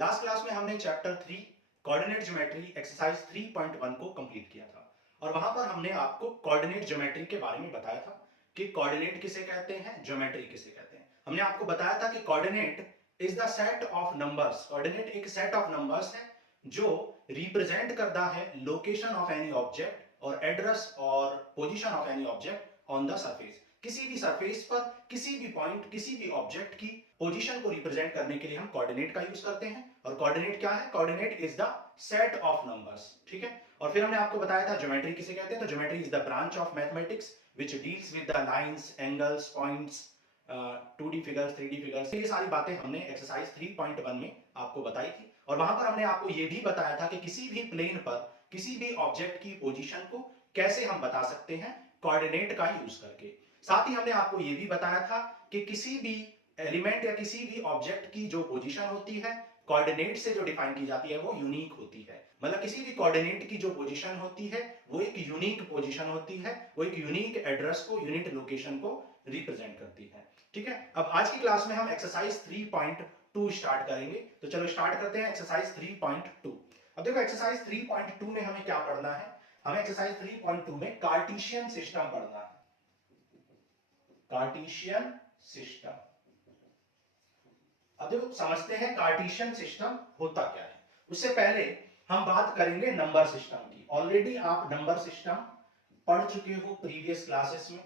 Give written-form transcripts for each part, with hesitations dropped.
Last class में हमने chapter 3 coordinate geometry exercise 3.1 को कंप्लीट किया था और वहां पर हमने आपको कोऑर्डिनेट ज्योमेट्री के बारे में बताया था कि कोऑर्डिनेट किसे कहते हैं, ज्योमेट्री किसे कहते हैं। हमने आपको बताया था कि coordinate is the set of numbers. Coordinate एक सेट ऑफ नंबर्स है जो रिप्रेजेंट करता है लोकेशन ऑफ एनी ऑब्जेक्ट और एड्रेस और position of any object on the surface. किसी भी सरफेस पर किसी भी पॉइंट किसी भी ऑब्जेक्ट की पोजीशन को रिप्रेजेंट करने के लिए हम कोऑर्डिनेट का यूज करते हैं। और कोऑर्डिनेट क्या है? Coordinate is the set of numbers. ठीक है। और फिर हमने आपको बताया था ज्योमेट्री किसे कहते हैं। तो geometry is the branch of mathematics which deals with the lines, angles, points, 2D figures, 3D figures. ये सारी बातें हमने एक्सरसाइज 3.1 में आपको बताई थी और वहां पर हमने आपको ये भी बताया था कि किसी भी प्लेन पर किसी भी ऑब्जेक्ट की पोजीशन को कैसे हम बता सकते हैं, कोऑर्डिनेट का यूज करके। साथ ही हमने आपको यह भी बताया था कि किसी भी एलिमेंट या किसी भी ऑब्जेक्ट की जो पोजीशन होती है कोऑर्डिनेट से जो डिफाइन की जाती है वो यूनिक होती है। मतलब किसी भी कोऑर्डिनेट की जो पोजीशन होती है वो एक यूनिक पोजीशन होती है, वो एक यूनिक एड्रेस को, यूनिक लोकेशन को रिप्रेजेंट करती है। ठीक है। अब आज की क्लास में हम एक्सरसाइज 3.2 स्टार्ट करेंगे। तो चलो स्टार्ट करते हैं एक्सरसाइज 3.2। अब देखो एक्सरसाइज 3.2 में हमें क्या पढ़ना है। हमें एक्सरसाइज 3.2 में कार्टेशियन सिस्टम पढ़ना है। Cartesian system. अब देखो समझते हैं कार्टेशियन सिस्टम होता क्या है। उससे पहले हम बात करेंगे नंबर सिस्टम की। ऑलरेडी आप नंबर सिस्टम पढ़ चुके हो प्रीवियस क्लासेस में।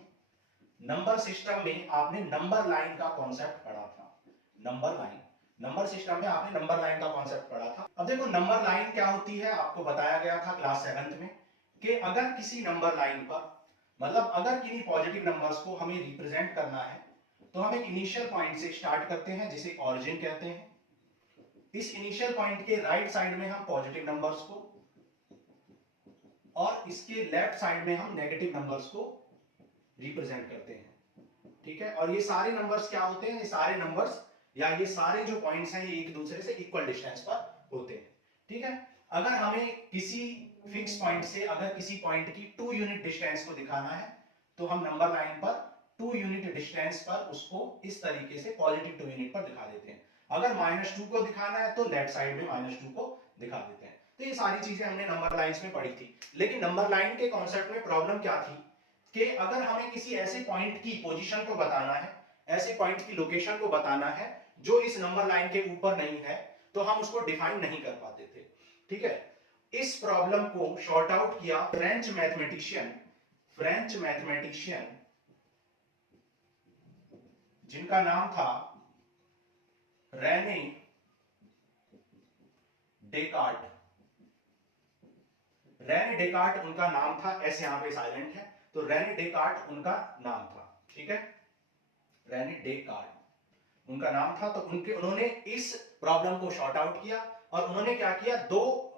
नंबर सिस्टम में आपने नंबर लाइन का कॉन्सेप्ट पढ़ा था। नंबर लाइन, नंबर सिस्टम में आपने नंबर लाइन का कॉन्सेप्ट पढ़ा था। अब देखो नंबर लाइन क्या होती है आपको बताया गया था क्लास 7th में कि अगर किसी नंबर लाइन पर, मतलब अगर किन्हीं पॉजिटिव नंबर्स को हमें रिप्रेजेंट करना है तो हम एक इनिशियल पॉइंट से स्टार्ट करते हैं जिसे ऑरिजिन कहते हैं। इस इनिशियल पॉइंट के राइट साइड में हम पॉजिटिव नंबर्स को और इसके लेफ्ट साइड में हम नेगेटिव नंबर्स को रिप्रेजेंट करते हैं। ठीक है। और ये सारे नंबर्स क्या होते हैं? ये सारे नंबर्स या ये सारे जो पॉइंट्स हैं ये एक दूसरे से इक्वल डिस्टेंस पर होते हैं। ठीक है। अगर हमें किसी फिक्स पॉइंट से अगर किसी पॉइंट की 2 यूनिट डिस्टेंस को दिखाना है तो हम नंबर लाइन पर 2 यूनिट डिस्टेंस पर उसको इस तरीके से पॉजिटिव 2 यूनिट पर दिखा देते हैं। अगर -2 को दिखाना है तो लेफ्ट साइड में -2 को दिखा देते हैं। तो ये सारी चीजें हमने नंबर लाइंस में पढ़ी थी। लेकिन नंबर लाइन के कॉन्सेप्ट में प्रॉब्लम क्या थी कि अगर हमें किसी ऐसे पॉइंट की पोजीशन को बताना है, ऐसे पॉइंट की लोकेशन को बताना है जो इस नंबर लाइन के ऊपर नहीं है, तो हम उसको डिफाइन नहीं कर पाते थे। ठीक है। इस प्रॉब्लम को शॉर्ट आउट किया फ्रेंच मैथमेटिशियन जिनका नाम था रेने डेकार्ट। रेने डेकार्ट उनका नाम था, ऐसे यहां पे साइलेंट है, तो रेने डेकार्ट उनका नाम था। ठीक है। रेने डेकार्ट उनका नाम था। तो उन्होंने इस प्रॉब्लम को शॉर्ट आउट किया और उन्होंने क्या किया, टू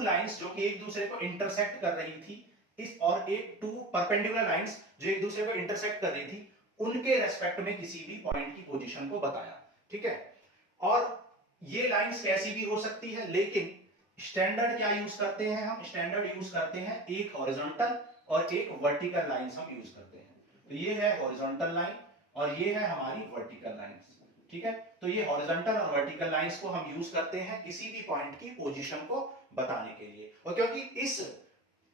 लाइंस जो कि एक दूसरे को इंटरसेक्ट कर रही थी, इस और एक 2 परपेंडिकुलर लाइंस जो एक दूसरे को इंटरसेक्ट कर रही थी, उनके रेस्पेक्ट में किसी भी पॉइंट की पोजीशन को बताया। ठीक है। और ये लाइंस कैसी भी हो सकती है, लेकिन स्टैंडर्ड क्या यूज करते हैं हम? स्टैंडर्ड यूज करते हैं एक हॉरिजॉन्टल और एक वर्टिकल लाइंस हम यूज करते हैं। तो ये है हॉरिजॉन्टल लाइन और ये है हमारी वर्टिकल लाइंस। ठीक है। तो ये हॉरिजॉन्टल और वर्टिकल लाइंस को हम यूज करते हैं किसी भी पॉइंट की पोजीशन को बताने के लिए। और क्योंकि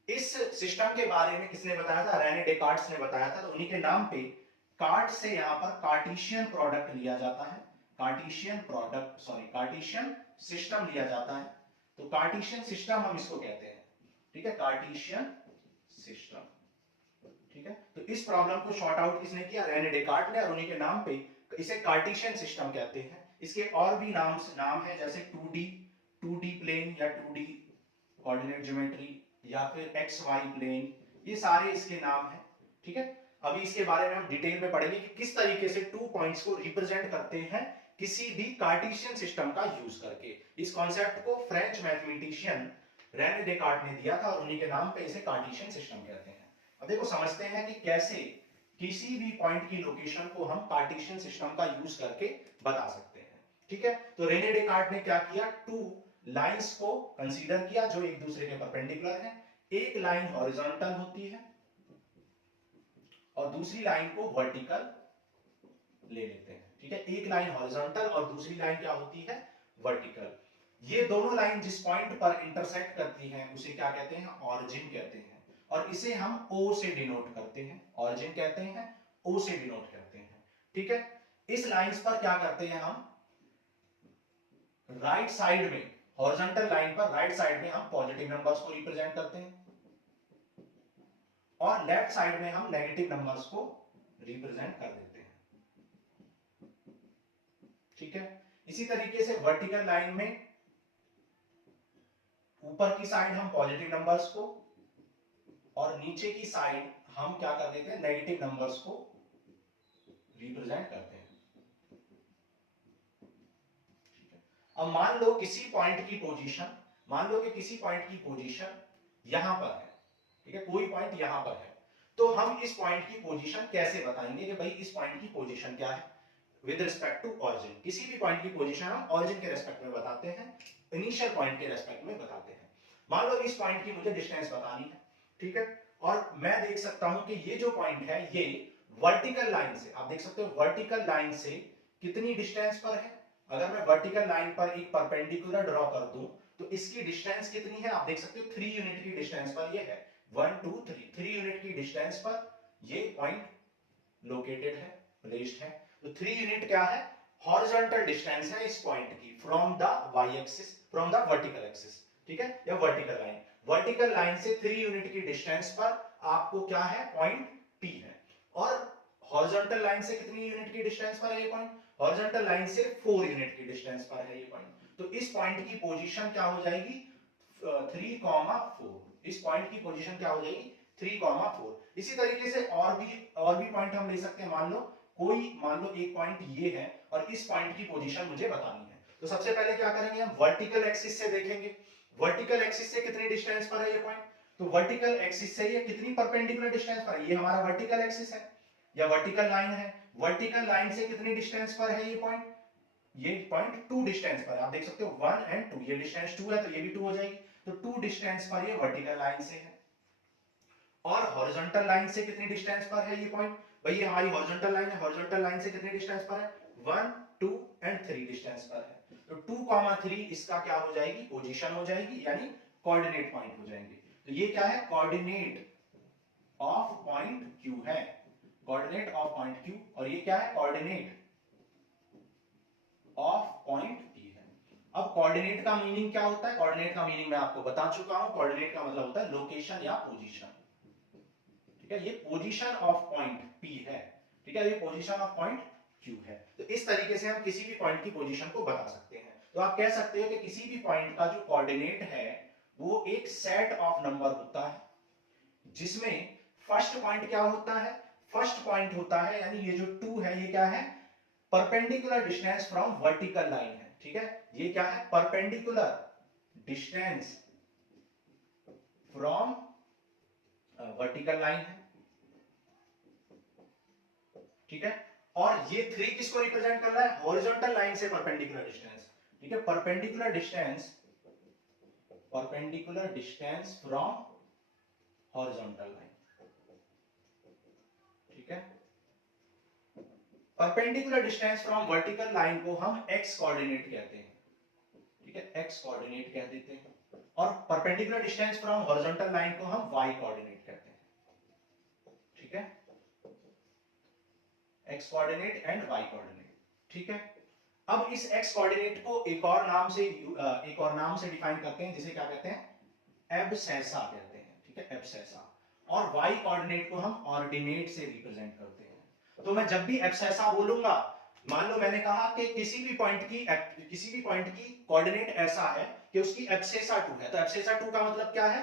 इस सिस्टम के बारे में किसने बताया था? रेने डेकार्ट्स ने बताया था। तो उन्हीं के नाम पे कार्ट से यहां पर कार्टेशियन प्रोडक्ट लिया जाता है, कार्टेशियन सिस्टम लिया जाता है। तो कार्टेशियन सिस्टम हम इसको कहते हैं। ठीक है। Cartesian system. ठीक है। तो इस प्रॉब्लम को शॉर्ट आउट किसने किया? रेने डेकार्ट ने, और उन्हीं के नाम पे इसे कार्टेशियन सिस्टम कहते हैं। इसके और भी नाम है जैसे 2D प्लेन या 2D कोऑर्डिनेट ज्योमेट्री या फिर XY प्लेन, ये सारे इसके नाम हैं। ठीक है। अभी इसके बारे में हम डिटेल में पढ़ेंगे कि किस तरीके से 2 पॉइंट्स को रिप्रेजेंट करते हैं किसी भी कार्टेशियन सिस्टम का यूज करके। इस कॉन्सेप्ट को फ्रेंच मैथमेटिशियन रेने डेकार्ट ने दिया था और उन्हीं के नाम पे इसे कार्टेशियन सिस्टम कहते हैं। अब देखो समझते हैं कि कैसे किसी भी पॉइंट की लोकेशन को हम कार्टेशियन सिस्टम का यूज करके बता सकते हैं। ठीक है। तो रेने डेकार्ट ने क्या किया, 2 लाइंस को कंसीडर किया जो एक दूसरे के परपेंडिकुलर हैं। एक लाइन हॉरिजॉन्टल होती है और दूसरी लाइन को वर्टिकल ले लेते हैं। ठीक है। एक लाइन हॉरिजॉन्टल और दूसरी लाइन क्या होती है? वर्टिकल। ये दोनों लाइन जिस पॉइंट पर इंटरसेक्ट करती हैं उसे क्या कहते हैं, ऑरिजिन कहते हैं, और इसे हम O से डिनोट करते हैं, ऑरिजिन कहते हैं, O से डिनोट करते हैं। ठीक है, इस लाइंस पर क्या करते हैं हम, राइट साइड में, हॉरिजॉन्टल लाइन पर राइट साइड में हम पॉजिटिव नंबर्स को रिप्रेजेंट करते हैं और लेफ्ट साइड में हम नेगेटिव नंबर्स को रिप्रेजेंट कर देते हैं। ठीक है, इसी तरीके से वर्टिकल लाइन में ऊपर की साइड हम पॉजिटिव नंबर्स को और नीचे की साइड हम क्या कर देते हैं, नेगेटिव नंबर्स को रिप्रेजेंट करते हैं। अब मान लो किसी पॉइंट की पोजीशन, मान लो कि किसी पॉइंट की पोजीशन यहां पर है, ठीक है, कोई पॉइंट यहां पर है, तो हम इस पॉइंट की पोजीशन कैसे बताएंगे कि भाई इस पॉइंट की पोजीशन क्या है विद रिस्पेक्ट टू ऑरिजिन। किसी भी पॉइंट की पोजीशन हम ऑरिजिन के रेस्पेक्ट में बताते हैं, इनिशियल पॉइंट के रेस्पेक्ट में बताते हैं। मान लो इस पॉइंट की मुझे डिस्टेंस बतानी है, ठीक है, और मैं देख सकता हूं कि ये जो पॉइंट है ये वर्टिकल लाइन से, आप देख सकते हो वर्टिकल लाइन से कितनी डिस्टेंस पर है। अगर मैं वर्टिकल लाइन पर एक परपेंडिकुलर ड्रॉ कर दूं तो इसकी डिस्टेंस कितनी है, आप देख सकते हो 3 यूनिट की डिस्टेंस पर ये है, 1 2 3 यूनिट की डिस्टेंस पर ये पॉइंट लोकेटेड है, प्लेस्ड है। तो 3 यूनिट क्या है, हॉरिजॉन्टल डिस्टेंस है इस पॉइंट की from the y axis, from the vertical axis, ठीक है, या वर्टिकल लाइन। वर्टिकल लाइन से 3 यूनिट की डिस्टेंस पर आपको क्या है, पॉइंट P है। और हॉरिजॉन्टल लाइन से कितनी यूनिट की डिस्टेंस पर है ये पॉइंट, हॉरिजॉन्टल लाइन से 4 यूनिट की डिस्टेंस पर है ये पॉइंट। तो इस पॉइंट की पोजीशन क्या हो जाएगी, 3,4। इस पॉइंट की पोजीशन क्या हो जाएगी, 3,4। इसी तरीके से और भी पॉइंट हम ले सकते हैं। मान लो एक पॉइंट ये है और इस पॉइंट की पोजीशन मुझे बतानी है, तो सबसे पहले क्या करेंगे, हम वर्टिकल एक्सिस से देखेंगे, वर्टिकल एक्सिस से कितनी डिस्टेंस पर है ये पॉइंट। तो वर्टिकल एक्सिस से ये कितनी परपेंडिकुलर डिस्टेंस पर है, ये हमारा वर्टिकल एक्सिस है या वर्टिकल लाइन है। वर्टिकल लाइन से कितनी डिस्टेंस पर है ये पॉइंट, ये पॉइंट 2 डिस्टेंस पर है, आप देख सकते हो 1 एंड 2, ये डिस्टेंस 2 है तो ये भी 2 हो जाएगी। तो 2 डिस्टेंस पर ये वर्टिकल लाइन से है। और हॉरिजॉन्टल लाइन से कितनी डिस्टेंस पर है ये पॉइंट, भाई ये हमारी हॉरिजॉन्टल लाइन है, हॉरिजॉन्टल लाइन से कितनी डिस्टेंस पर है, 1 2 एंड 3 डिस्टेंस पर है। तो 2,3 इसका क्या हो जाएगी, पोजीशन हो जाएगी, यानी कोऑर्डिनेट पॉइंट हो जाएंगे। तो ये क्या है, कोऑर्डिनेट ऑफ पॉइंट Q है, कोऑर्डिनेट ऑफ पॉइंट Q। और ये क्या है, कोऑर्डिनेट ऑफ पॉइंट P है। अब कोऑर्डिनेट का मीनिंग क्या होता है, कोऑर्डिनेट का मीनिंग मैं आपको बता चुका हूं, कोऑर्डिनेट का मतलब होता है लोकेशन या पोजीशन। ठीक है, ये पोजीशन ऑफ पॉइंट P है, ठीक है, ये पोजीशन ऑफ पॉइंट Q है। तो इस तरीके से हम किसी भी पॉइंट की पोजीशन को बता सकते हैं। तो आप कह सकते हो कि किसी भी पॉइंट का जो कोऑर्डिनेट है वो एक सेट ऑफ नंबर होता है, जिसमें फर्स्ट पॉइंट क्या होता है, फर्स्ट पॉइंट होता है, यानी ये जो 2 है ये क्या है, perpendicular distance from vertical line है। ठीक है, ये क्या है, perpendicular distance from vertical line है। ठीक है, और ये 3 किसको रिप्रेजेंट कर रहा है, हॉरिजॉन्टल लाइन से परपेंडिकुलर डिस्टेंस। ठीक है, perpendicular distance from horizontal line. ठीक है, perpendicular distance from vertical line को हम x कोऑर्डिनेट कहते हैं। ठीक है, x कोऑर्डिनेट कह देते हैं, और perpendicular distance from horizontal line को हम y कोऑर्डिनेट कहते हैं। ठीक है, x coordinate and y coordinate. ठीक है, अब इस x कोऑर्डिनेट को एक और नाम से डिफाइन करते हैं, जिसे क्या कहते हैं, एब्सेसा कहते हैं। ठीक है, एब्सेसा। और y कोऑर्डिनेट को हम ऑर्डिनेट से रिप्रेजेंट करते हैं। तो मैं जब भी एब्सेसा बोलूंगा, मान लो मैंने कहा कि किसी भी पॉइंट की कोऑर्डिनेट ऐसा है कि उसकी एब्सेसा 2 है, तो एब्सेसा 2 का मतलब क्या है,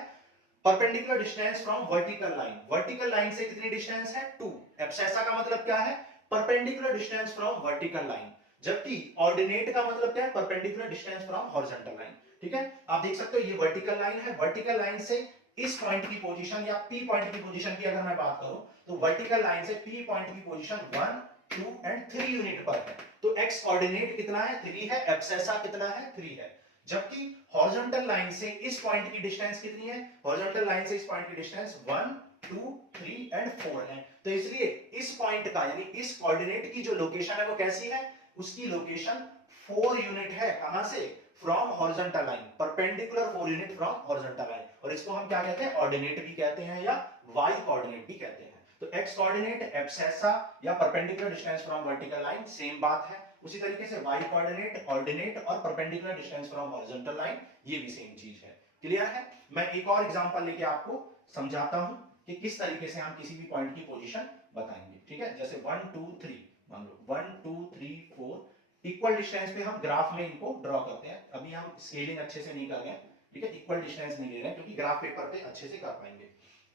perpendicular distance from vertical line. Vertical line से कितनी डिस्टेंस है, 2। एब्सेसा का मतलब क्या है, perpendicular distance from vertical line. जबकि ऑर्डिनेट का मतलब क्या है, perpendicular distance from horizontal line. ठीक है, आप देख सकते हो ये वर्टिकल लाइन है, वर्टिकल लाइन से इस पॉइंट की पोजीशन या P पॉइंट की पोजीशन की अगर मैं बात करूं, तो वर्टिकल लाइन से P पॉइंट की पोजीशन 1 2 एंड 3 यूनिट पर है। तो x कोऑर्डिनेट कितना है, 3 है, एब्सेसा कितना है, 3 है। जबकि हॉरिजॉन्टल लाइन से इस पॉइंट की डिस्टेंस कितनी है, हॉरिजॉन्टल लाइन से इस पॉइंट की डिस्टेंस 1 2 3 एंड 4 है। तो इसलिए इस पॉइंट का, यानी इस कोऑर्डिनेट की जो लोकेशन है वो कैसी है, उसकी लोकेशन 4 यूनिट है, कहां से, from horizontal line, perpendicular 4 unit from horizontal line, और इसको हम क्या कहते हैं, ऑर्डिनेट भी कहते हैं या वाई कोऑर्डिनेट भी कहते हैं। तो एक्स कोऑर्डिनेट एब्सेसा या perpendicular distance from vertical line, same बात है। उसी तरीके से वाई कोऑर्डिनेट, ऑर्डिनेट और perpendicular distance from horizontal line, ये भी सेम चीज है। क्लियर है? मैं एक और एग्जांपल लेके आपको समझाता हूं कि किस तरीके से हम किसी भी पॉइंट की पोजीशन बताएंगे। ठीक है, जैसे 1 2 3, मान लो 1 2 3 4 इक्वल डिस्टेंस पे हम ग्राफ में इनको ड्रॉ करते हैं। अभी हम स्केलिंग अच्छे से नहीं कर रहे हैं, ठीक है, इक्वल डिस्टेंस नहीं ले रहे हैं क्योंकि ग्राफ पेपर पे अच्छे से कर पाएंगे।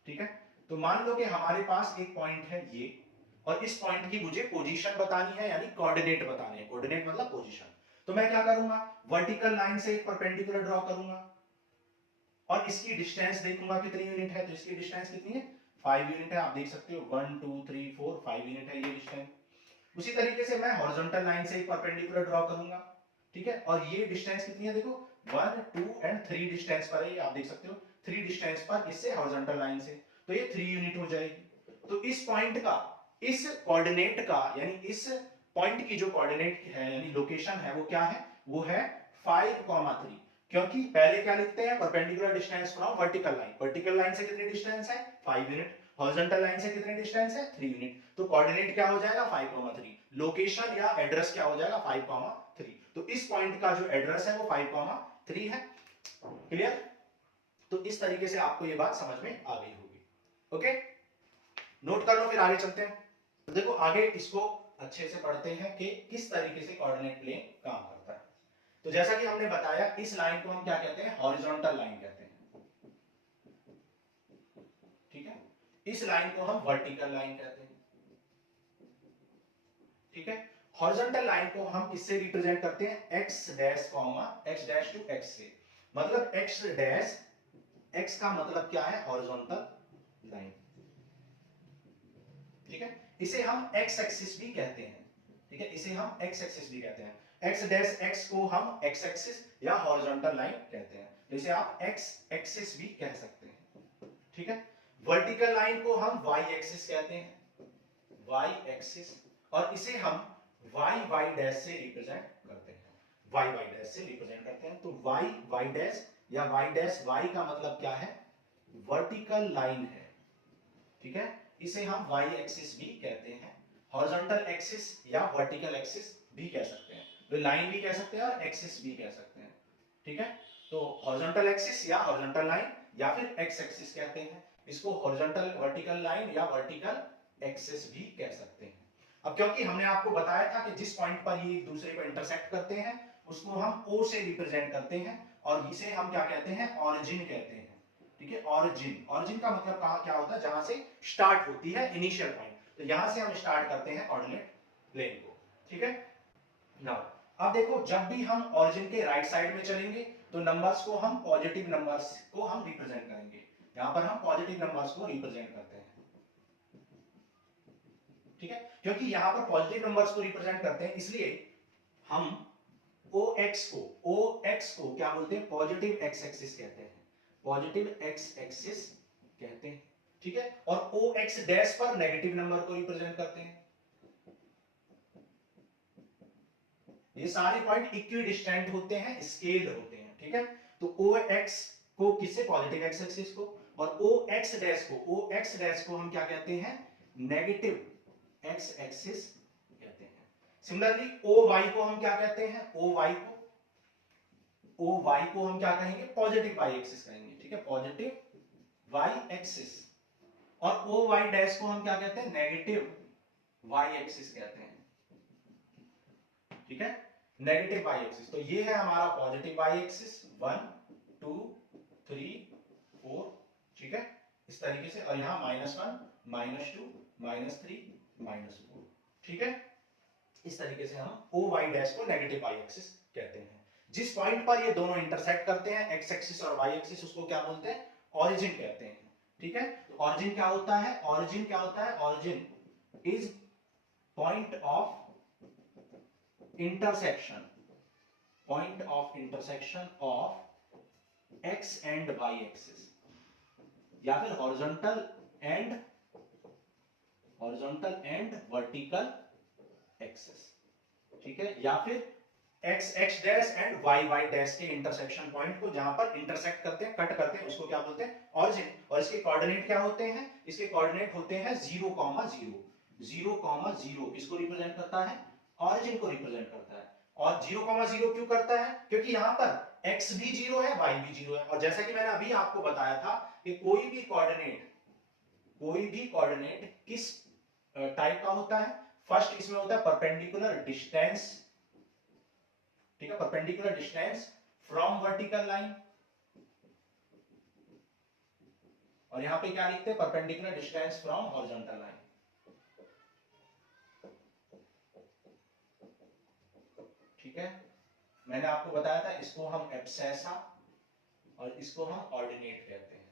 ठीक है, तो मान लो कि हमारे पास एक पॉइंट है ये, और इस पॉइंट की मुझे पोजीशन बतानी है, यानी कोऑर्डिनेट बताने हैं। कोऑर्डिनेट मतलब पोजीशन। तो मैं क्या करूंगा, वर्टिकल लाइन से एक परपेंडिकुलर ड्रॉ करूंगा और इसकी डिस्टेंस देखूंगा कितनी यूनिट है। तो इसकी डिस्टेंस कितनी है, 5 यूनिट है। आप देख सकते हो 1 2 3 4 5 यूनिट है ये डिस्टेंस। उसी तरीके से मैं हॉरिजॉन्टल लाइन से एक परपेंडिकुलर ड्रॉ करूंगा, ठीक है, और ये डिस्टेंस कितनी है, देखो 1 2 एंड 3 डिस्टेंस पर है, आप देख सकते हो 3 डिस्टेंस पर इससे हॉरिजॉन्टल लाइन से, तो ये 3 यूनिट हो जाएगी। तो इस पॉइंट का, इस कोऑर्डिनेट का, यानी इस पॉइंट की जो कोऑर्डिनेट है यानी लोकेशन है वो क्या है, वो है 5,3, क्योंकि पहले क्या लिखते हैं, perpendicular distance from vertical line. Vertical line से कितनी डिस्टेंस है, 5 यूनिट, हॉरिजॉन्टल लाइन से कितनी डिस्टेंस है, 3 यूनिट। तो कोऑर्डिनेट क्या हो जाएगा, 5,3, लोकेशन या एड्रेस क्या हो जाएगा, 5,3। तो इस पॉइंट का जो एड्रेस है वो 5,3 है। क्लियर? तो इस तरीके से आपको ये बात समझ में आ गई होगी। ओके, नोट कर लो, फिर आगे चलते हैं। तो देखो आगे इसको अच्छे से पढ़ते हैं कि किस तरीके से कोऑर्डिनेट प्लेन काम करता है। तो जैसा कि हमने बताया, इस लाइन को हम क्या कहते हैं, हॉरिजॉन्टल लाइन कहते हैं। ठीक है, इस लाइन को हम वर्टिकल लाइन कहते हैं। ठीक है, हॉरिजॉन्टल लाइन को हम किससे रिप्रेजेंट करते हैं, x dash comma x dash to x से। मतलब x डैश, x का मतलब क्या है, हॉरिजॉन्टल लाइन। ठीक है, इसे हम x एक्सिस भी कहते हैं। ठीक है, इसे हम x एक्सिस भी कहते हैं। x डैश x को हम x एक्सिस या हॉरिजॉन्टल लाइन कहते हैं, तो इसे आप x एक्सिस भी कह सकते हैं। ठीक है, वर्टिकल लाइन को हम y एक्सिस कहते हैं, y एक्सिस, और इसे हम y y डैश से रिप्रेजेंट करते हैं, y y डैश से रिप्रेजेंट करते हैं। तो y y डैश या y डैश, y का मतलब क्या है, वर्टिकल लाइन है। ठीक है, इसे हम y एक्सिस भी कहते हैं, हॉरिजॉन्टल एक्सिस या वर्टिकल एक्सिस भी कह सकते हैं। तो लाइन भी कह सकते हैं और एक्सिस भी कह सकते हैं। ठीक है, तो हॉरिजॉन्टल एक्सिस या हॉरिजॉन्टल लाइन या फिर एक्स एक्सिस कहते हैं, इसको हॉरिजॉन्टल वर्टिकल लाइन या वर्टिकल एक्सिस भी कह सकते हैं। अब क्योंकि हमने आपको बताया था कि जिस पॉइंट पर ये एक दूसरे को इंटरसेक्ट करते हैं उसको हम O से रिप्रेजेंट करते हैं, और इसे हम क्या कहते हैं, ऑरिजिन कहते हैं। ठीक है, ऑरिजिन, ऑरिजिन का मतलब कहां क्या होता है, जहां से स्टार्ट होती है इनिशियल पॉइंट। तो यहां से हम स्टार्ट करते हैं कोऑर्डिनेट प्लेन को। ठीक है, नाउ अब देखो, जब भी हम ऑरिजिन के राइट साइड में चलेंगे तो नंबर्स को हम, पॉजिटिव नंबर्स को हम रिप्रेजेंट करेंगे। यहां पर हम पॉजिटिव नंबर्स को रिप्रेजेंट करते हैं। ठीक है, क्योंकि यहां पर पॉजिटिव नंबर्स को रिप्रेजेंट करते हैं, इसलिए हम OX को क्या बोलते हैं, पॉजिटिव एक्स एक्सिस कहते हैं, पॉजिटिव एक्स एक्सिस कहते हैं। ठीक है, और OX डैश पर नेगेटिव नंबर को रिप्रेजेंट करते हैं। ये सारे पॉइंट इक्विडिस्टेंट होते हैं, स्केल्ड होते हैं। ठीक है, तो OX को किससे, पॉजिटिव एक्स एक्सिस को, और OX डैश को हम क्या कहते हैं, नेगेटिव एक्स एक्सिस कहते हैं। सिमिलरली OY को हम क्या कहते हैं, OY को हम क्या कहेंगे, पॉजिटिव वाई एक्सिस कहेंगे। ठीक है, पॉजिटिव वाई एक्सिस, और OY डैश को हम क्या कहते हैं, नेगेटिव वाई एक्सिस कहते हैं। ठीक है, नेगेटिव वाई एक्सिस। तो ये है हमारा पॉजिटिव वाई एक्सिस, 1 2 3 4। ठीक है, इस तरीके से, और यहां -1 -2 -3 -4। ठीक है, इस तरीके से हम OY डैश को नेगेटिव वाई एक्सिस कहते हैं। जिस पॉइंट पर ये दोनों इंटरसेक्ट करते हैं, एक्स एक्सिस और वाई एक्सिस, उसको क्या बोलते हैं, ऑरिजिन कहते हैं। ठीक है, ऑरिजिन क्या होता है, origin is point of intersection of x and y axis, या फिर हॉरिजॉन्टल एंड वर्टिकल एक्सिस। ठीक है, या फिर x x dash and y y dash के इंटरसेक्शन पॉइंट को जहां पर इंटरसेक्ट करते हैं, कट करते हैं, उसको क्या बोलते हैं, ऑरिजिन। और इसके कोऑर्डिनेट क्या होते हैं, इसके कोऑर्डिनेट होते हैं 0,0 0,0 इसको रिप्रेजेंट करता है, ऑरिजिन को रिप्रेजेंट करता है। और 0,0 क्यों करता है, क्योंकि यहाँ पर x भी 0 है, y भी 0 है। और जैसा कि मैंने अभी आपको बताया था कि कोई भी कोऑर्डिनेट किस टाइप का होता है, फर्स्ट इसमें होता है परपेंडिकुलर डिस्टेंस, ठीक है, perpendicular distance from vertical line, और यहां पे क्या लिखते हैं, perpendicular distance from horizontal line. ठीक है, मैंने आपको बताया था इसको हम एब्सेसा और इसको हम ऑर्डिनेट कहते हैं।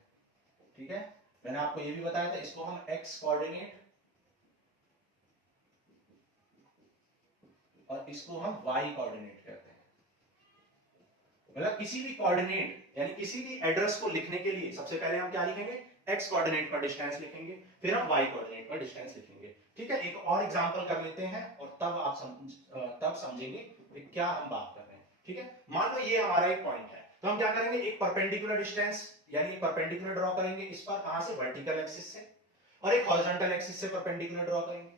ठीक है, मैंने आपको ये भी बताया था इसको हम एक्स कोऑर्डिनेट और इसको हम वाई कोऑर्डिनेट कहते हैं। मतलब किसी भी कोऑर्डिनेट यानी किसी भी एड्रेस को लिखने के लिए सबसे पहले हम क्या लिखेंगे, एक्स कोऑर्डिनेट पर डिस्टेंस लिखेंगे, फिर हम वाई कोऑर्डिनेट पर डिस्टेंस लिखेंगे। ठीक है, एक और एग्जांपल कर लेते हैं और तब समझेंगे कि क्या हम बात कर रहे हैं। ठीक है, मान लो ये हमारा एक पॉइंट है, तो हम क्या करेंगे, एक परपेंडिकुलर डिस्टेंस यानी परपेंडिकुलर ड्रॉ करेंगे इस पर, कहां से, वर्टिकल एक्सिस से, और एक हॉरिजॉन्टल एक्सिस से परपेंडिकुलर ड्रॉ करेंगे।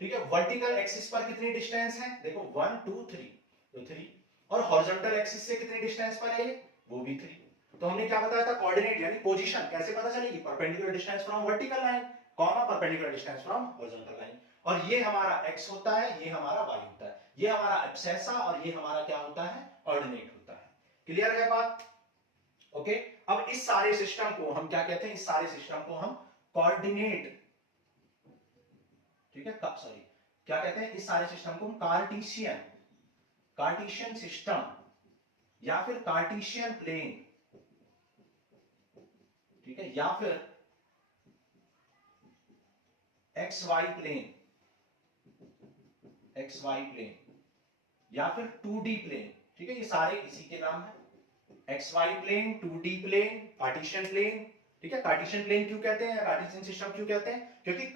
ठीक है, वर्टिकल एक्सिस पर कितनी डिस्टेंस है, देखो 1 2 3, तो 3, और हॉरिजॉन्टल एक्सिस से कितनी डिस्टेंस पर है, वो भी 3। तो हमने क्या बताया था, कोऑर्डिनेट यानी पोजीशन कैसे पता चलेगी, perpendicular distance from vertical line comma perpendicular distance from horizontal line. और ये हमारा x होता है, ये हमारा y होता है, ये हमारा एब्सेसा और ये हमारा क्या होता है, ऑर्डिनेट होता है। क्लियर है बात? ओके, अब इस सारे सिस्टम को हम क्या कहते हैं, इस सारे सिस्टम को हम कोऑर्डिनेट, ठीक है, सॉरी क्या कहते हैं, इस सारे सिस्टम को हम कार्टेशियन सिस्टम या फिर कार्टेशियन प्लेन, ठीक है, या फिर XY प्लेन या फिर 2D प्लेन। ठीक है, ये सारे इसी के नाम है, XY plane, 2D plane, Cartesian plane. ठीक है, कार्टेशियन प्लेन क्यों कहते हैं, कार्टेशियन सिस्टम क्यों कहते हैं, क्योंकि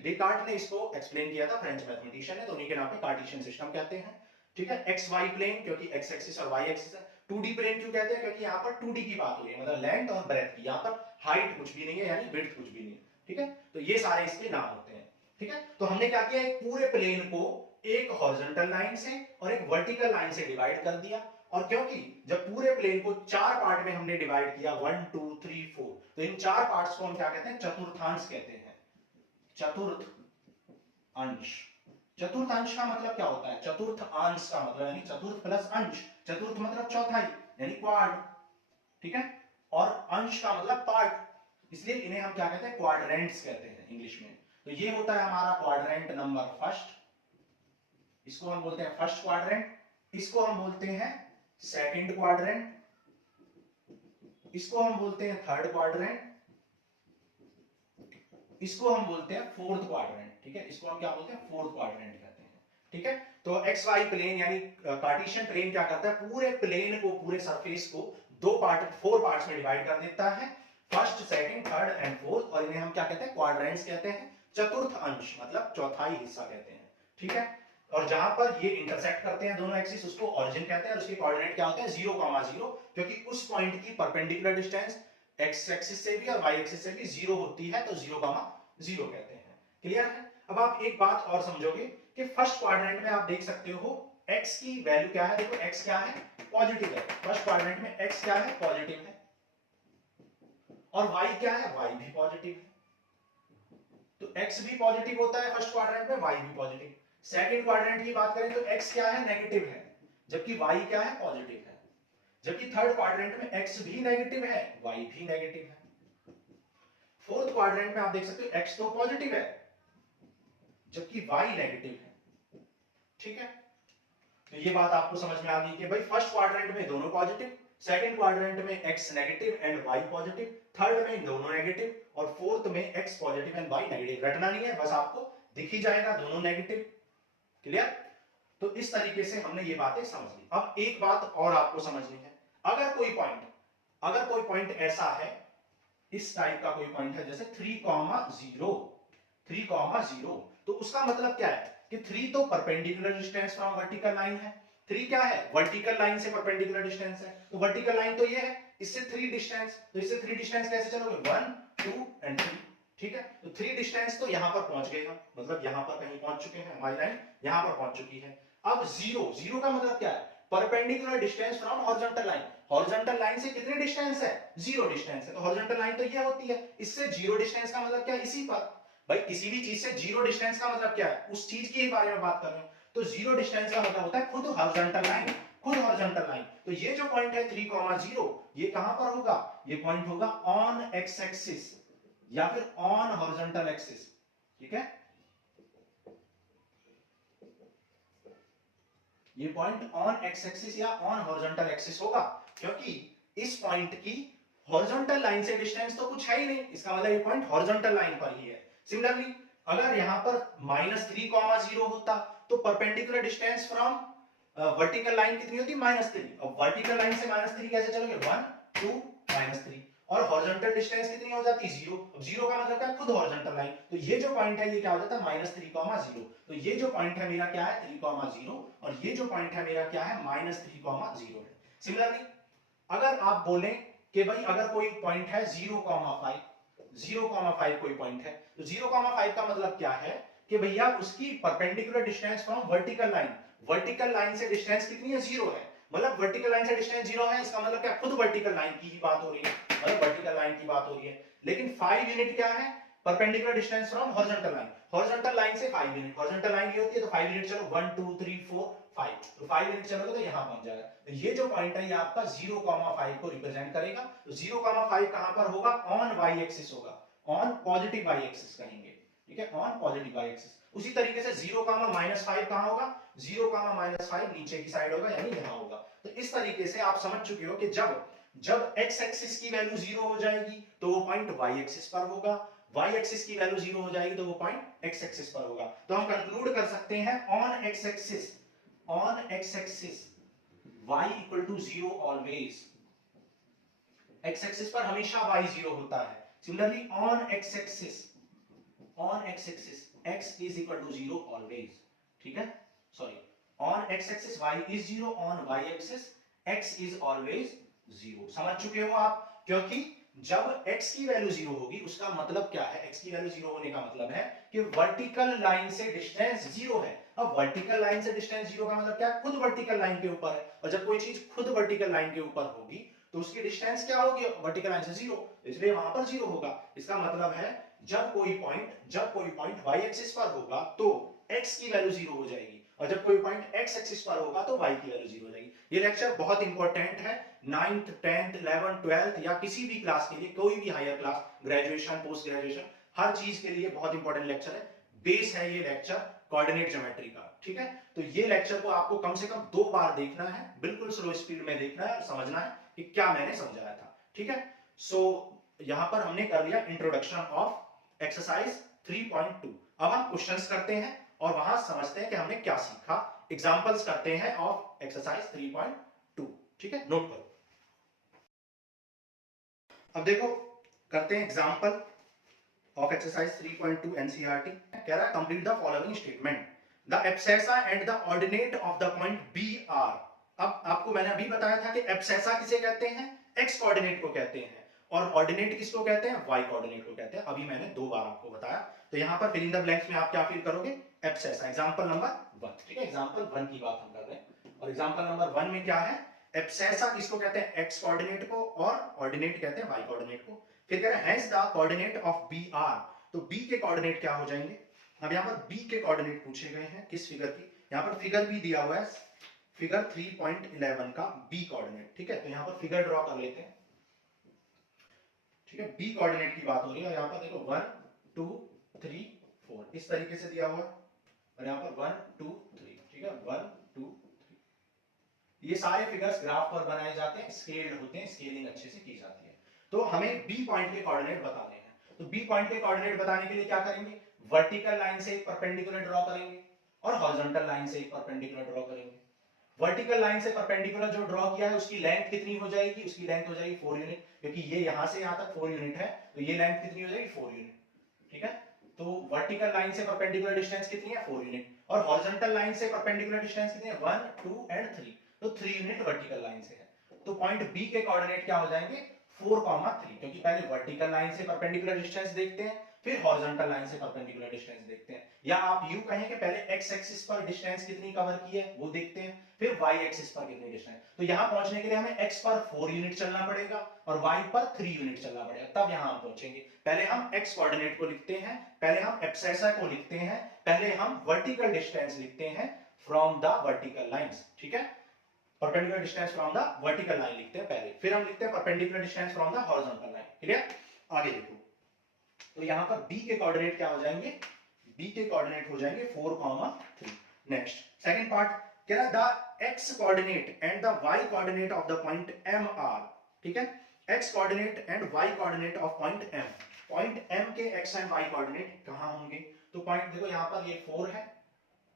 डेकार्ट ने इसको एक्सप्लेन किया था, फ्रेंच मैथमेटिशियन है, तो उन्हीं के नाम पे कार्टेशियन सिस्टम कहते हैं। ठीक है, XY प्लेन क्योंकि x एक्सिस और y एक्सिस है। 2D प्लेन क्यों कहते हैं, क्योंकि यहाँ पर 2D की बात हो रही है, मतलब लेंथ और ब्रेथ की, यहाँ पर हाइट कुछ भी नहीं है यानी विड्थ कुछ भी नहीं है। ठीक है, तो ये सारे इसके नाम होते हैं। ठीक है, तो हमने क्या किया, एक पूरे प्लेन को एक हॉरिजॉन्टल लाइन से और एक वर्टिकल लाइन से डिवाइड कर दिया। और क्योंकि जब पूरे प्लेन को 4 पार्ट में हमने डिवाइड किया, 1 2 3 4, तो इन 4 पार्ट्स को हम क्या कहते हैं, चतुर्थांश कहते हैं, चतुर्थ अंश। चतुर्थ अंश का मतलब क्या होता है, चतुर्थ अंश का मतलब यानी चतुर्थ प्लस अंश, चतुर्थ मतलब चौथाई यानी क्वाड, ठीक है, और अंश का मतलब पार्ट, इसलिए इन्हें हम क्या कहते हैं, क्वाड्रेंट्स कहते हैं इंग्लिश में। तो ये होता है हमारा क्वाड्रेंट नंबर फर्स्ट, इसको हम बोलते हैं फर्स्ट क्वाड्रेंट, इसको हम बोलते हैं सेकंड क्वाड्रेंट, इसको हम बोलते हैं थर्ड क्वाड्रेंट, इसको हम बोलते हैं फोर्थ क्वाड्रेंट। ठीक है, इसको हम क्या बोलते हैं, फोर्थ क्वाड्रेंट कहते हैं। ठीक है, तो एक्स वाई प्लेन यानी कार्टेशियन प्लेन क्या करता है, पूरे प्लेन को, पूरे सरफेस को 4 पार्ट्स में डिवाइड कर देता है, first second third and fourth, और इन्हें हम क्या कहते हैं, क्वाड्रेंट्स कहते हैं, चतुर्थ अंश मतलब चौथाई हिस्सा कहते हैं। ठीक है, और जहां पर ये इंटरसेक्ट करते हैं दोनों एक्सिस, उसको ओरिजिन कहते हैं, और उसके कोऑर्डिनेट क्या होते हैं, 0,0, क्योंकि उस पॉइंट की परपेंडिकुलर डिस्टेंस एक्स एक्सिस से भी और वाई एक्सिस से भी 0 होती है, तो 0,0 कहते हैं। क्लियर है? अब आप एक बात और समझोगे कि फर्स्ट क्वाड्रेंट में आप देख सकते हो x की वैल्यू क्या है, देखो x क्या है, पॉजिटिव है, फर्स्ट क्वाड्रेंट में x क्या है, पॉजिटिव है, और y क्या है, y भी पॉजिटिव है। तो x भी पॉजिटिव होता है फर्स्ट क्वाड्रेंट में, y भी पॉजिटिव। सेकंड क्वाड्रेंट की बात करें तो x क्या है, नेगेटिव है, जबकि y क्या है, पॉजिटिव है। जबकि थर्ड क्वाड्रेंट में x भी नेगेटिव है, y भी नेगेटिव है। फोर्थ क्वाड्रेंट में आप देख सकते हो x तो पॉजिटिव है जबकि y नेगेटिव है। ठीक है, तो ये बात आपको समझ में आ गई कि भाई फर्स्ट क्वाड्रेंट में दोनों पॉजिटिव, सेकंड क्वाड्रेंट में x negative and y positive, third में दोनों नेगेटिव, और फोर्थ में x positive and y negative. रटना नहीं है, बस आपको दिख ही जाएगा दोनों नेगेटिव। क्लियर? तो इस तरीके से हमने ये बातें समझ ली। अब एक बात और आपको समझनी है, अगर कोई पॉइंट ऐसा है, इस टाइप का कोई पॉइंट है जैसे 3,0, तो उसका मतलब क्या है कि 3 तो perpendicular distance from vertical line है, 3 क्या है, वर्टिकल लाइन से परपेंडिकुलर डिस्टेंस है, तो वर्टिकल लाइन तो ये है, इससे 3 डिस्टेंस, तो इससे 3 डिस्टेंस कैसे चलोगे, 1 2 एंड 3, ठीक है। तो 3 डिस्टेंस तो यहां पर पहुंच गए हम, मतलब यहां पर कहीं पहुंच चुके हैं, हमारी लाइन यहां पर पहुंच चुकी है। अब जीरो, जीरो का मतलब क्या है, perpendicular distance from horizontal line, horizontal line से कितनी डिस्टेंस है, जीरो डिस्टेंस है, तो हॉरिजॉन्टल लाइन तो ये होती है, इससे जीरो डिस्टेंस का मतलब क्या है, इसी पर, भाई किसी भी चीज से जीरो डिस्टेंस का मतलब क्या है, उस चीज के बारे में बात कर रहे हैं, तो जीरो डिस्टेंस का मतलब होता है खुद हॉरिजॉन्टल लाइन, खुद हॉरिजॉन्टल लाइन। तो ये जो पॉइंट है 3,0 ये कहां पर होगा, ये पॉइंट होगा ऑन एक्स एक्सिस या फिर ऑन हॉरिजॉन्टल एक्सिस, ठीक है। ये पॉइंट ऑन एक्स एक्सिस या ऑन हॉरिजॉन्टल एक्सिस होगा, क्योंकि इस पॉइंट की हॉरिजॉन्टल लाइन से डिस्टेंस तो कुछ है ही नहीं, इसका मतलब ये पॉइंट हॉरिजॉन्टल लाइन पर ही है। सिमिलरली अगर यहां पर -3,0 होता तो perpendicular distance from vertical line कितनी होती, -3, अब वर्टिकल लाइन से -3 कैसे चलोगे, 1 2 -3, और हॉरिजॉन्टल डिस्टेंस कितनी हो जाती, 0, अब 0 का मतलब क्या है, खुद हॉरिजॉन्टल लाइन, तो ये जो पॉइंट है ये क्या हो जाता है, -3,0, तो ये जो पॉइंट है मेरा क्या है, 3,0, और ये जो पॉइंट है मेरा क्या है, -3,0 है। सिमिलरली अगर आप बोलें कि भाई अगर कोई पॉइंट है 0,5, 0,5 कोई पॉइंट है, तो 0,5 का मतलब क्या है कि भैया उसकी perpendicular distance from vertical line, vertical line से डिस्टेंस कितनी है, 0 है, मतलब वर्टिकल लाइन से डिस्टेंस 0 है, इसका मतलब क्या, खुद वर्टिकल लाइन की ही बात हो रही है, मतलब वर्टिकल लाइन की बात हो रही है। लेकिन 5 यूनिट क्या है, perpendicular distance from horizontal line, horizontal line से 5 यूनिट, हॉरिजॉन्टल लाइन ये होती है, तो 5 यूनिट, चलो 1 2 3 4 5, तो 5 यूनिट चलोगे तो यहां पहुंच जाएगा, तो ये जो पॉइंट है ये आपका 0,5 को रिप्रेजेंट करेगा, तो 0,5 कहां पर होगा, ऑन वाई एक्सिस होगा, ऑन पॉजिटिव वाई एक्सिस कहेंगे, ठीक है, ऑन पॉजिटिव वाई एक्सिस। उसी तरीके से 0,-5 कहां होगा, 0,-5 नीचे की साइड होगा, यानी यहां होगा। तो इस तरीके से आप समझ चुके हो कि जब जब x एक्सिस की वैल्यू 0 हो जाएगी तो वो पॉइंट y एक्सिस पर होगा, y एक्सिस की वैल्यू 0 हो जाएगी तो वो पॉइंट x एक्सिस पर होगा। तो हम कंक्लूड कर सकते हैं on x axis, on x-axis y equal to 0 always, x-axis पर हमेशा y 0 होता है। Similarly on x-axis x is equal to 0 always, ठीक है, sorry, on x-axis y is 0, on y-axis x is always 0। समझ चुके हो आप, क्योंकि जब x की वैल्यू 0 होगी उसका मतलब क्या है, x की वैल्यू 0 होने का मतलब है कि वर्टिकल लाइन से डिस्टेंस 0 है। अब वर्टिकल लाइन से डिस्टेंस 0 का मतलब क्या है, खुद वर्टिकल लाइन के ऊपर है, और जब कोई चीज खुद वर्टिकल लाइन के ऊपर होगी तो उसकी डिस्टेंस क्या होगी, वर्टिकल लाइन से 0, इसलिए वहां पर 0 होगा। इसका मतलब है जब कोई पॉइंट y एक्सिस पर होगा तो x की वैल्यू 0 हो जाएगी, और जब कोई पॉइंट x एक्सिस पर होगा तो y की वैल्यू 0 हो जाएगी। ये लेक्चर बहुत इंपॉर्टेंट है 9th 10th 11th 12th या किसी भी क्लास के लिए, कोई भी higher class, graduation post graduation, हर चीज के लिए बहुत इंपॉर्टेंट लेक्चर है, बेस है ये लेक्चर कोऑर्डिनेट ज्योमेट्री का, ठीक है। तो ये लेक्चर को आपको कम से कम 2 बार देखना है, बिल्कुल स्लो स्पीड में देखना है और समझना है कि क्या मैंने समझाया था, ठीक है। सो यहां पर हमने कर लिया इंट्रोडक्शन ऑफ एक्सरसाइज 3.2। अब हम क्वेश्चंस करते हैं और वहां समझते हैं कि हमने क्या सीखा, एग्जांपल्स करते हैं ऑफ एक्सरसाइज 3.2, ठीक है, नोट करो। अब देखो करते हैं एग्जांपल ऑफ एक्सरसाइज 3.2 एनसीईआरटी। कह रहा है complete the following statement, the abscissa and the ordinate of the point B are. अब आपको मैंने अभी बताया था कि एब्सेसा किसे कहते हैं, एक्स कोऑर्डिनेट को कहते हैं, और ऑर्डिनेट किसको कहते हैं, वाई कोऑर्डिनेट को कहते हैं। अभी मैंने 2 बार आपको बताया, तो यहां पर फिल इन द ब्लैंक्स में आप क्या फिल करोगे, एब्सेसा, एग्जांपल नंबर 1, ठीक है, एग्जांपल 1 की बात हम कर रहे हैं, और एग्जांपल नंबर 1 में क्या है, एब्सेसा किसको कहते हैं, एक्स कोऑर्डिनेट को, और ऑर्डिनेट कहते हैं वाई कोऑर्डिनेट को। फिर कह रहा है hence the coordinate of B are, तो बी के कोऑर्डिनेट क्या हो जाएंगे। अब यहां पर बी के कोऑर्डिनेट पूछे गए हैं किस फिगर की, यहां पर फिगर भी दिया हुआ है, फिगर 3.11 का बी कोऑर्डिनेट, ठीक है, तो यहां पर फिगर ड्रॉ कर लेते हैं, ठीक है, बी कोऑर्डिनेट की बात हो रही है, यहां पर देखो 1 2 3 4 इस तरीके से दिया हुआ है, और यहां पर 1 2 3, ठीक है, 1 2 3, ये सारे फिगर्स ग्राफ पर बनाए जाते हैं, स्केल्ड होते हैं, स्केलिंग अच्छे से की जाती है। तो हमें बी पॉइंट के कोऑर्डिनेट बताने हैं, तो बी पॉइंट के कोऑर्डिनेट बताने के लिए क्या करेंगे, वर्टिकल लाइन से एक परपेंडिकुलर ड्रॉ करेंगे और हॉरिजॉन्टल लाइन से एक परपेंडिकुलर ड्रॉ करेंगे। वर्टिकल लाइन से परपेंडिकुलर जो ड्रॉ किया है उसकी लेंथ कितनी हो जाएगी, उसकी लेंथ हो जाएगी 4 यूनिट, क्योंकि ये यहां से यहां तक 4 यूनिट है, तो ये लेंथ कितनी हो जाएगी 4 यूनिट, ठीक है। तो वर्टिकल लाइन से परपेंडिकुलर डिस्टेंस कितनी है 4 यूनिट, और हॉरिजॉन्टल लाइन से परपेंडिकुलर डिस्टेंस कितनी है 1 2 एंड 3, तो 3 यूनिट वर्टिकल लाइन से है। तो पॉइंट बी के कोऑर्डिनेट क्या हो जाएंगे 4,3, क्योंकि पहले वर्टिकल लाइन से परपेंडिकुलर डिस्टेंस देखते हैं फिर हॉरिजॉन्टल लाइन से परपेंडिकुलर डिस्टेंस देखते हैं, या आप यूं कहें कि पहले एक्स एक्सिस पर डिस्टेंस कितनी कवर की है वो देखते हैं फिर वाई एक्सिस पर कितनी डिस्टेंस। तो यहां पहुंचने के लिए हमें एक्स पर 4 यूनिट चलना पड़ेगा और वाई पर 3 यूनिट चलना पड़ेगा, तब यहां हम पहुंचेंगे। पहले हम एक्स कोऑर्डिनेट को लिखते हैं, पहले हम एब्ससेसा को लिखते हैं, पहले हम वर्टिकल डिस्टेंस लिखते हैं फ्रॉम द वर्टिकल लाइंस, ठीक है, perpendicular distance from the vertical line लिखते हैं पहले, फिर हम लिखते हैं perpendicular distance from the horizontal line. Clear? आगे देखो, तो यहां पर b के कोऑर्डिनेट क्या हो जाएंगे, b के कोऑर्डिनेट हो जाएंगे 4,3। नेक्स्ट सेकंड पार्ट कह रहा है the x coordinate and the y coordinate of the point m are, ठीक है, x coordinate and y coordinate of point m, point m के x एंड y कोऑर्डिनेट कहां होंगे, तो पॉइंट देखो यहां पर ये 4 है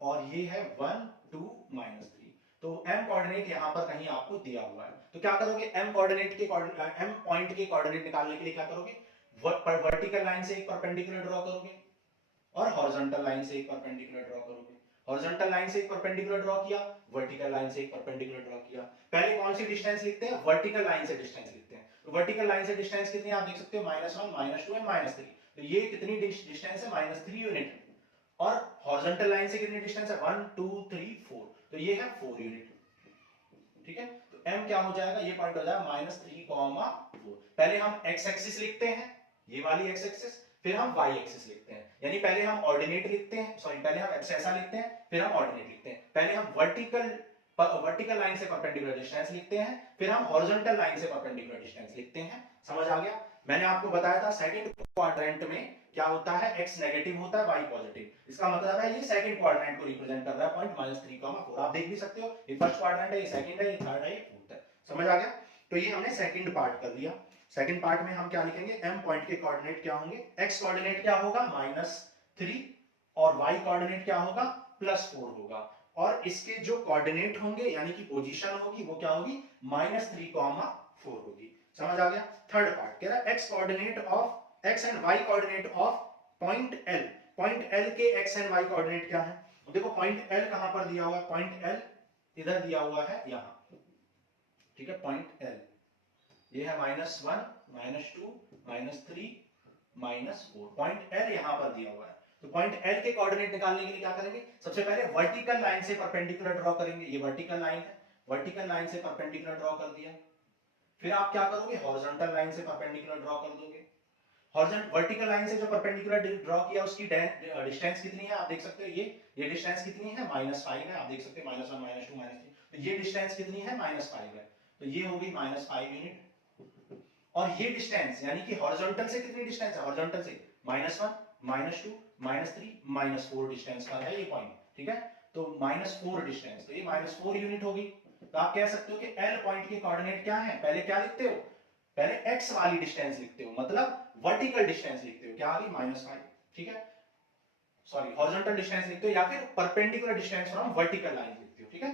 और ये है 1 2 -3, तो m कोऑर्डिनेट यहां पर कहीं आपको दिया हुआ है, तो क्या करोगे m कोऑर्डिनेट के m पॉइंट के कोऑर्डिनेट निकालने के लिए क्या करोगे, वर्टिकल लाइन से एक परपेंडिकुलर ड्रॉ करोगे और हॉरिजॉन्टल लाइन से एक परपेंडिकुलर ड्रॉ करोगे, हॉरिजॉन्टल लाइन से एक परपेंडिकुलर ड्रॉ किया, वर्टिकल लाइन से एक परपेंडिकुलर ड्रॉ किया। पहले कौन सी डिस्टेंस लिखते हैं, वर्टिकल लाइन से डिस्टेंस लिखते हैं, तो वर्टिकल लाइन से डिस्टेंस कितनी है आप देख सकते हो -1 -2 एंड -3, तो ये कितनी डिस्टेंस है -3 यूनिट, और हॉरिजॉन्टल लाइन से कितनी डिस्टेंस है 1 2 3 4, तो ये है 4 यूनिट, ठीक है, तो m क्या हो जाएगा, ये पॉइंट हो जाएगा -3,4। पहले हम x एक्सिस लिखते हैं, ये वाली x एक्सिस, फिर हम y एक्सिस लिखते हैं, यानी पहले हम ऑर्डिनेट लिखते हैं, सॉरी पहले हम एब्ससेसा लिखते हैं फिर हम ऑर्डिनेट लिखते हैं, पहले हम वर्टिकल लाइन से परपेंडिकुलर डिस्टेंस लिखते हैं फिर हम हॉरिजॉन्टल लाइन से परपेंडिकुलर डिस्टेंस लिखते हैं। समझ आ गया? मैंने आपको बताया था सेकंड क्वाड्रेंट में क्या होता है, x नेगेटिव होता है y पॉजिटिव, इसका मतलब है ये सेकंड क्वाड्रेंट को रिप्रेजेंट कर रहा है पॉइंट -3,4, आप देख भी सकते हो ये फर्स्ट क्वाड्रेंट है, ये सेकंड है, ये थर्ड है, ये फोर्थ है। समझ आ गया? तो ये हमने सेकंड पार्ट कर लिया। सेकंड पार्ट में हम क्या लिखेंगे, m पॉइंट के कोऑर्डिनेट क्या होंगे, x कोऑर्डिनेट क्या होगा -3 और y कोऑर्डिनेट क्या होगा +4 होगा, और इसके जो कोऑर्डिनेट होंगे यानी कि पोजीशन होगी वो क्या होगी -3,4 होगी। समझ आ गया? थर्ड पार्ट कह रहा है x coordinate of x and y coordinate of point L, point L के x एंड y कोऑर्डिनेट क्या है, देखो पॉइंट L कहां पर दिया हुआ है, पॉइंट L इधर दिया हुआ है यहां, ठीक है, पॉइंट L ये है -1 -2 -3 -4, पॉइंट L यहां पर दिया हुआ है, तो पॉइंट L के कोऑर्डिनेट निकालने के लिए क्या करेंगे, सबसे पहले वर्टिकल लाइन से परपेंडिकुलर ड्रॉ करेंगे, ये वर्टिकल लाइन है, वर्टिकल लाइन से परपेंडिकुलर ड्रॉ कर दिया, फिर आप क्या करोगे हॉरिजॉन्टल लाइन से परपेंडिकुलर ड्रॉ कर दोगे, हॉरिजॉन्टल वर्टिकल लाइन से जो परपेंडिकुलर ड्रॉ किया उसकी डिस्टेंस कितनी है आप देख सकते हो, ये डिस्टेंस कितनी है -5 है, आप देख सकते हो -1 -2 -3, तो ये डिस्टेंस कितनी है -5 है, तो ये हो गई -5 यूनिट, और ये डिस्टेंस यानी कि हॉरिजॉन्टल से कितनी डिस्टेंस है, हॉरिजॉन्टल से -1 -2 -3 -4 डिस्टेंस पर है ये पॉइंट, ठीक है, तो -4 डिस्टेंस, तो ये -4 यूनिट होगी। तो आप कह सकते हो कि L पॉइंट के कोऑर्डिनेट क्या है, पहले क्या लिखते हो, पहले x वाली डिस्टेंस लिखते हो, मतलब वर्टिकल डिस्टेंस लिखते हो, क्या आ गई -5, ठीक है, सॉरी हॉरिजॉन्टल डिस्टेंस लिखते हो या फिर perpendicular distance from vertical line लिखते हो, ठीक है,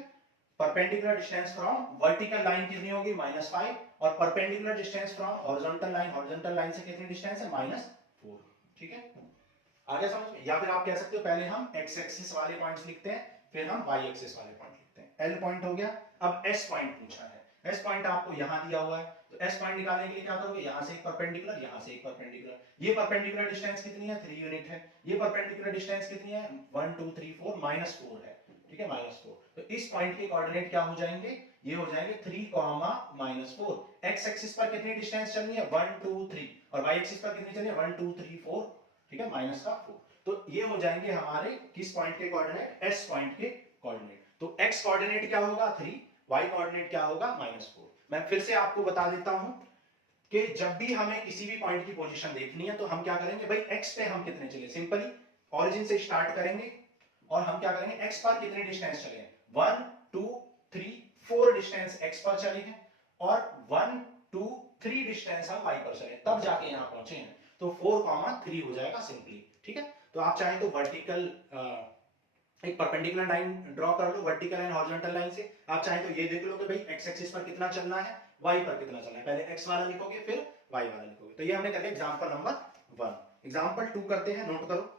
perpendicular distance from vertical line कितनी होगी -5, और perpendicular distance from horizontal line से कितनी डिस्टेंस है -4, ठीक है, आगे समझ में? या फिर आप कह सकते हो पहले हम x एक्सिस वाले पॉइंट्स लिखते हैं फिर हम y एक्सिस वाले पॉइंट लिखते हैं। L पॉइंट हो गया, अब S पॉइंट पूछा है, S पॉइंट आपको यहां दिया हुआ है, तो S पॉइंट निकालने के लिए क्या करोगे, यहां से एक परपेंडिकुलर, यहां से एक परपेंडिकुलर, ये परपेंडिकुलर डिस्टेंस कितनी है 3 यूनिट है, ये परपेंडिकुलर डिस्टेंस कितनी है 1 2 3 4 -4 है, ठीक है, -4, तो इस पॉइंट के कोऑर्डिनेट क्या हो जाएंगे, ये हो जाएंगे 3, -4, x एक्सिस पर कितनी डिस्टेंस चलनी है 1 2 3, और y एक्सिस पर कितनी चलनी है 1 2 3 4, ठीक है, -4, तो ये हो जाएंगे हमारे किस पॉइंट के कोऑर्डिनेट, S पॉइंट के कोऑर्डिनेट। तो x कोऑर्डिनेट क्या होगा 3, y कोऑर्डिनेट क्या होगा -4। मैं फिर से आपको बता देता हूं कि जब भी हमें किसी भी पॉइंट की पोजीशन देखनी है तो हम क्या करेंगे भाई, x पे हम कितने चले, सिंपली ओरिजिन से स्टार्ट करेंगे और हम क्या करेंगे x पर कितनी डिस्टेंस चले, 1 2 3 4 डिस्टेंस x पर चले हैं और 1 2 3 डिस्टेंस हम y पर चले, तब जाके यहां पहुंचे हैं, तो 4,3 हो जाएगा सिंपली, ठीक है। तो आप चाहें तो वर्टिकल एक परपेंडिकुलर लाइन ड्रॉ कर लो वर्टिकल एंड हॉरिजॉन्टल लाइन से, आप चाहें तो ये देख लो कि भाई x एक्सिस पर कितना चलना है, y पर कितना चलना है, पहले x वाला लिखोगे फिर y वाला लिखोगे। तो ये हमने कर लिया एग्जांपल नंबर 1। एग्जाम्पल 2 करते हैं, नोट करो।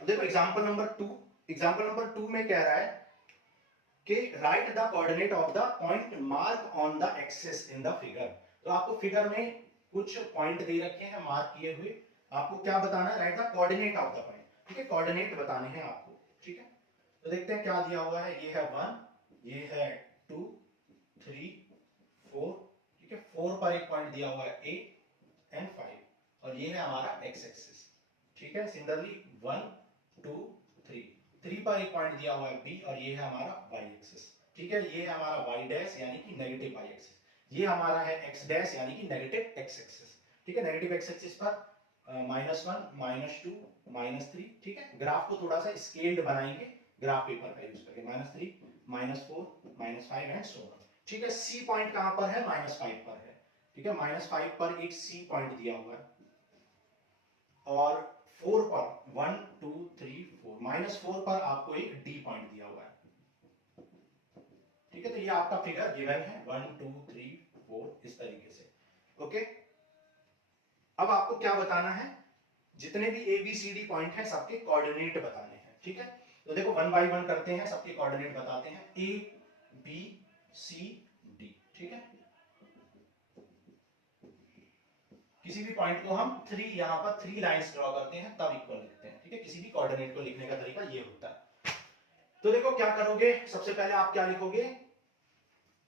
देखो एग्जाम्पल नंबर 2 में कह रहा है कि right the coordinate of the point mark on the axis in the figure. तो आपको फिगर में कुछ पॉइंट दे रखे हैं मार्क किए हुए, आपको क्या बताना है, right the coordinate of the point. ठीक है, कोऑर्डिनेट बताने हैं आपको। ठीक है, तो देखते हैं क्या दिया हुआ है। ये है 1, ये है 2, 3, 4। ठीक है, 4 पर एक पॉइंट दिया हुआ है A एंड 5, और ये है हमारा x एक्सिस। ठीक है, सिमिलरली 1, 2, 3, 3 पर एक पॉइंट दिया हुआ है B, और ये है हमारा y एक्सिस। ठीक है, ये है हमारा y डैश यानी कि नेगेटिव y एक्सिस, ये हमारा है x डैश यानी कि नेगेटिव x एक्सिस। ठीक है, नेगेटिव x एक्सिस पर -1, -2, -3। ठीक है, ग्राफ को थोड़ा सा स्केल्ड बनाएंगे ग्राफ पेपर का यूज करके, -3, -4, -5 एंड सो ऑन। ठीक है, C पॉइंट कहां पर है, -5 पर है। ठीक है, -5 पर एक C पॉइंट दिया हुआ है, और 4 पर 1, 2, 3, 4, -4 पर आपको एक D पॉइंट दिया हुआ है। ठीक है, तो ये आपका फिगर गिवन है 1, 2, 3, 4 इस तरीके से। ओके, अब आपको क्या बताना है, जितने भी ABCD पॉइंट हैं सबके कोऑर्डिनेट बताने हैं। ठीक है, तो देखो 1 बाय 1 करते हैं, सबके कोऑर्डिनेट बताते हैं, A B C D। ठीक है, किसी भी पॉइंट को हम 3 यहां पर 3 लाइंस ड्रॉ करते हैं तब इक्वल लिखते हैं। ठीक है, किसी भी कोऑर्डिनेट को लिखने का तरीका ये होता है। तो देखो क्या करोगे, सबसे पहले आप क्या लिखोगे,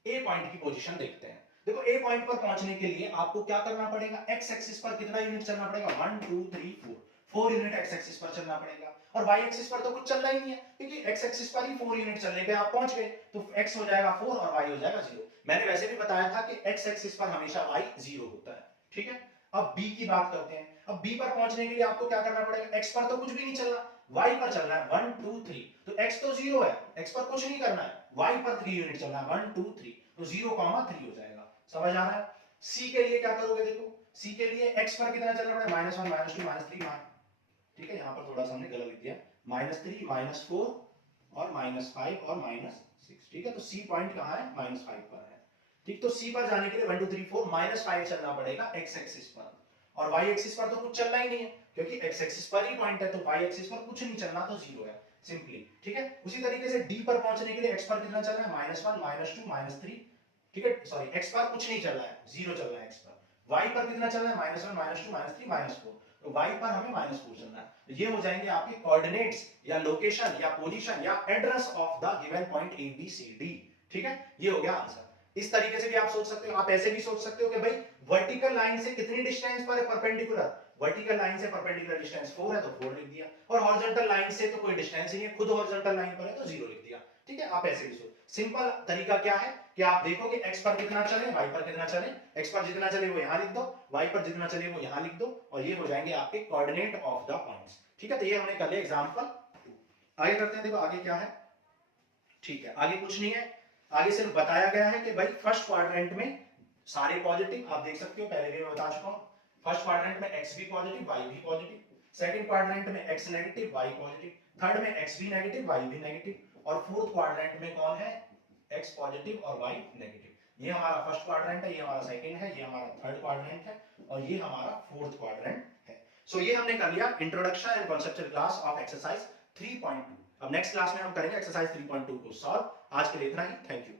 ए पॉइंट की पोजीशन देखते हैं। देखो ए पॉइंट पर पहुंचने के लिए आपको क्या करना पड़ेगा, एक्स एक्सिस पर कितना यूनिट चलना पड़ेगा, 1, 2, 3, 4 यूनिट एक्स एक्सिस पर चलना पड़ेगा, और वाई एक्सिस पर तो कुछ चलना ही नहीं है, क्योंकि एक्स एक्सिस पर ही 4 यूनिट चलने पे आप पहुंच गए, तो एक्स हो जाएगा 4 और वाई हो जाएगा 0। मैंने वैसे भी बताया था कि एक्स एक्सिस पर हमेशा वाई 0 होता है। ठीक है, अब बी की बात करते हैं। अब बी पर पहुंचने के लिए आपको क्या करना पड़ेगा, एक्स पर तो कुछ भी नहीं चलना, वाई पर चलना है 1, 2, 3। तो एक्स तो 0 है, एक्स पर कुछ नहीं करना है, वाई पर 3 यूनिट चलना है, 1, 2, 3, तो 0,3 हो जाएगा। समझ आ रहा है। सी के लिए क्या करोगे, देखो सी के लिए एक्स पर कितना चलना पड़ेगा, -1, -2, -3, ठीक है, यहां पर थोड़ा सा हमने गलत लिख दिया, -3, -4 और -5 और -6। ठीक है, तो सी पॉइंट कहां है, -5 पर है। ठीक, तो सी पर जाने के लिए 1, 2, 3, 4 -5 चलना पड़ेगा एक्स एक्सिस पर, और वाई एक्सिस पर तो कुछ चलना ही नहीं है, क्योंकि एक्स एक्सिस पर ही पॉइंट है, तो वाई एक्सिस पर कुछ नहीं चलना, तो 0 है सिंपली। ठीक है, उसी तरीके से डी पर पहुंचने के लिए एक्स पर कितना चलना है, -1, -2, -3। ठीक है, सॉरी, एक्स पर कुछ नहीं चल रहा है, 0 चल रहा है एक्स पर। वाई पर कितना चल रहा है, -1, -2, -3, -4। तो वाई पर हमें -4 चलना है। तो ये हो जाएंगे आपके कोऑर्डिनेट्स या लोकेशन या पोजीशन या address of the given point A B C D. ठीक है, ये हो गया आंसर। इस तरीके से भी आप सोच सकते हो, आप ऐसे भी सोच सकते हो कि भाई वर्टिकल लाइन से कितनी डिस्टेंस पर है परपेंडिकुलर, वर्टिकल लाइन से परपेंडिकुलर डिस्टेंस 4 है तो 4 लिख दिया, और हॉरिजॉन्टल लाइन से तो कोई डिस्टेंस ही नहीं है, खुद हॉरिजॉन्टल लाइन पर है तो 0 लिख दिया। ठीक है, आप ऐसे भी सोच, सिंपल तरीका क्या है कि आप देखो कि x पर कितना चले, y पर कितना चले, x पर जितना चले वो यहां लिख दो, y पर जितना चले वो यहां लिख दो, और ये हो जाएंगे आपके कोऑर्डिनेट ऑफ द पॉइंट्स। ठीक है, तो ये हमने कर लिया एग्जांपल 2। आगे करते हैं, देखो आगे क्या है। ठीक है, आगे कुछ नहीं है, आगे सिर्फ बताया गया है कि भाई फर्स्ट क्वाड्रेंट में सारे पॉजिटिव, आप देख सकते हो पहले भी मैं बता चुका हूं, फर्स्ट क्वाड्रेंट में x भी पॉजिटिव y भी पॉजिटिव, सेकंड क्वाड्रेंट में x negative y positive, third में x भी नेगेटिव y भी नेगेटिव, और फोर्थ क्वाड्रेंट में कौन है, x पॉजिटिव और y नेगेटिव। ये हमारा फर्स्ट क्वाड्रेंट है, ये हमारा सेकंड है, ये हमारा थर्ड क्वाड्रेंट है, और ये हमारा फोर्थ क्वाड्रेंट है। सो ये हमने कर लिया introduction and conceptual class of exercise 3.2। अब नेक्स्ट क्लास में हम करेंगे एक्सरसाइज 3.2 को सॉल्व। आज के लिए इतना ही, थैंक यू।